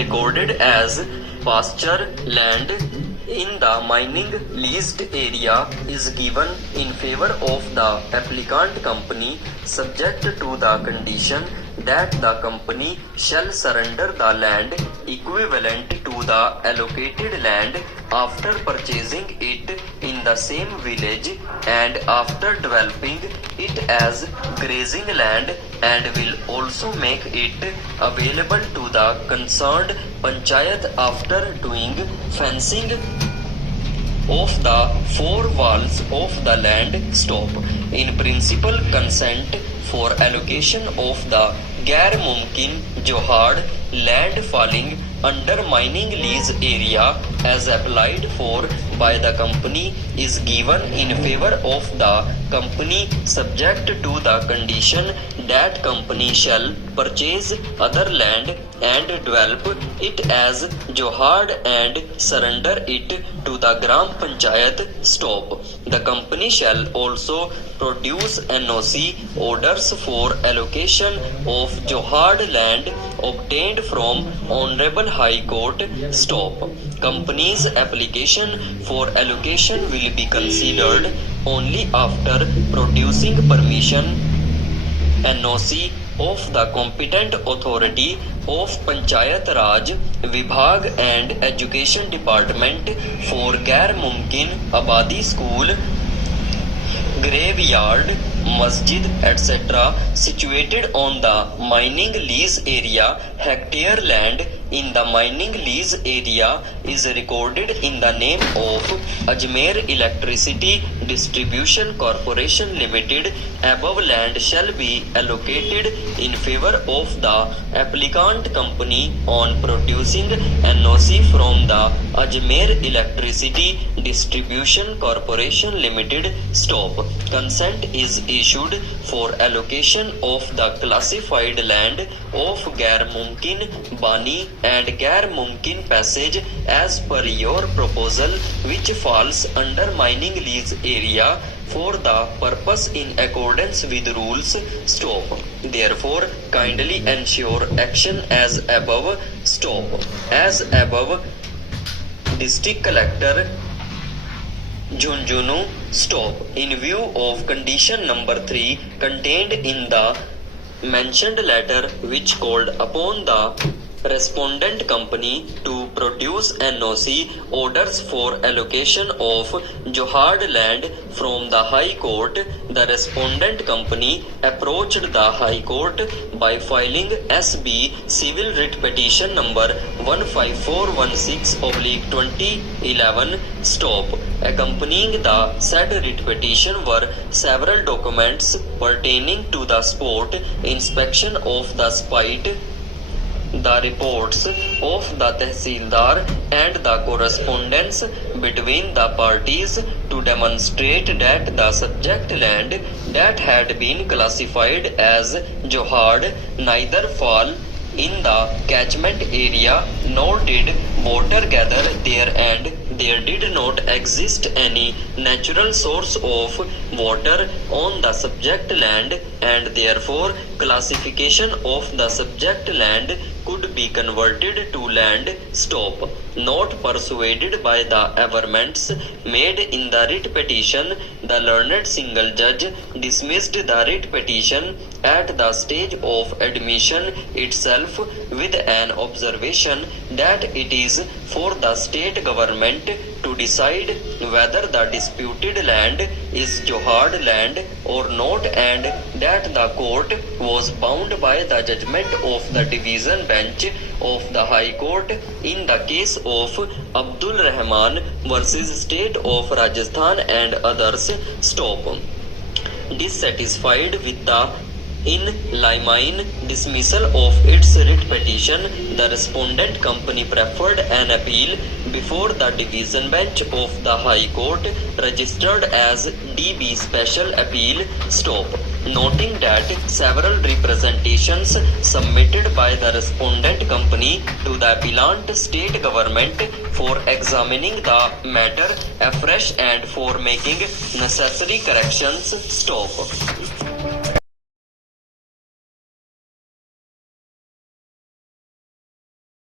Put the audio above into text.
recorded as pasture land in the mining leased area is given in favor of the applicant company, subject to the condition that the company shall surrender the land equivalent to the allocated land after purchasing it in the same village and after developing it as grazing land, and will also make it available to the concerned panchayat after doing fencing of the four walls of the land. Stop. In principle, consent for allocation of the गैर मुमकिन जोहाड़ land falling under mining lease area as applied for by the company is given in favor of the company, subject to the condition that company shall purchase other land and develop it as johad and surrender it to the gram panchayat. Stop. The company shall also produce NOC orders for allocation of johad land obtained from Honorable High Court. Stop. Company's application for allocation will be considered only after producing permission NOC of the competent authority of Panchayat Raj Vibhag and Education Department for Gair Mumkin Abadi School, graveyard, masjid, etc. situated on the mining lease area. Hectare land in the mining lease area is recorded in the name of Ajmer Electricity Distribution Corporation Limited. Above land shall be allocated in favor of the applicant company on producing NOC from the Ajmer Electricity Distribution Corporation Limited. Stop. Consent is issued for allocation of the classified land of Gair Mumkin Bani and Gair Mumkin Passage as per your proposal, which falls under mining lease area for the purpose in accordance with rules. Stop. Therefore, kindly ensure action as above. Stop. As above, District Collector Junjunu. Stop. In view of condition number 3 contained in the mentioned letter, which called upon the respondent company to produce NOC orders for allocation of johad land from the High Court, the respondent company approached the High Court by filing SB Civil Writ Petition number 15416/2011. Stop. Accompanying the said writ petition were several documents pertaining to the spot inspection of the site, the reports of the Tehsildar and the correspondence between the parties to demonstrate that the subject land that had been classified as johad neither fall in the catchment area nor did water gather there, and there did not exist any natural source of water on the subject land, and therefore classification of the subject land could be converted to land. Stop. Not persuaded by the averments made in the writ petition, the learned single judge dismissed the writ petition at the stage of admission itself with an observation that it is for the state government to decide whether the disputed land is johad land or not, and that the court was bound by the judgment of the division bench of the High Court in the case of Abdul Rahman versus State of Rajasthan and others. Stop. Dissatisfied with the in limine dismissal of its writ petition, the respondent company preferred an appeal before the division bench of the High Court, registered as DB Special Appeal. Stop. Noting that several representations submitted by the respondent company to the appellant state government for examining the matter afresh and for making necessary corrections. Stop.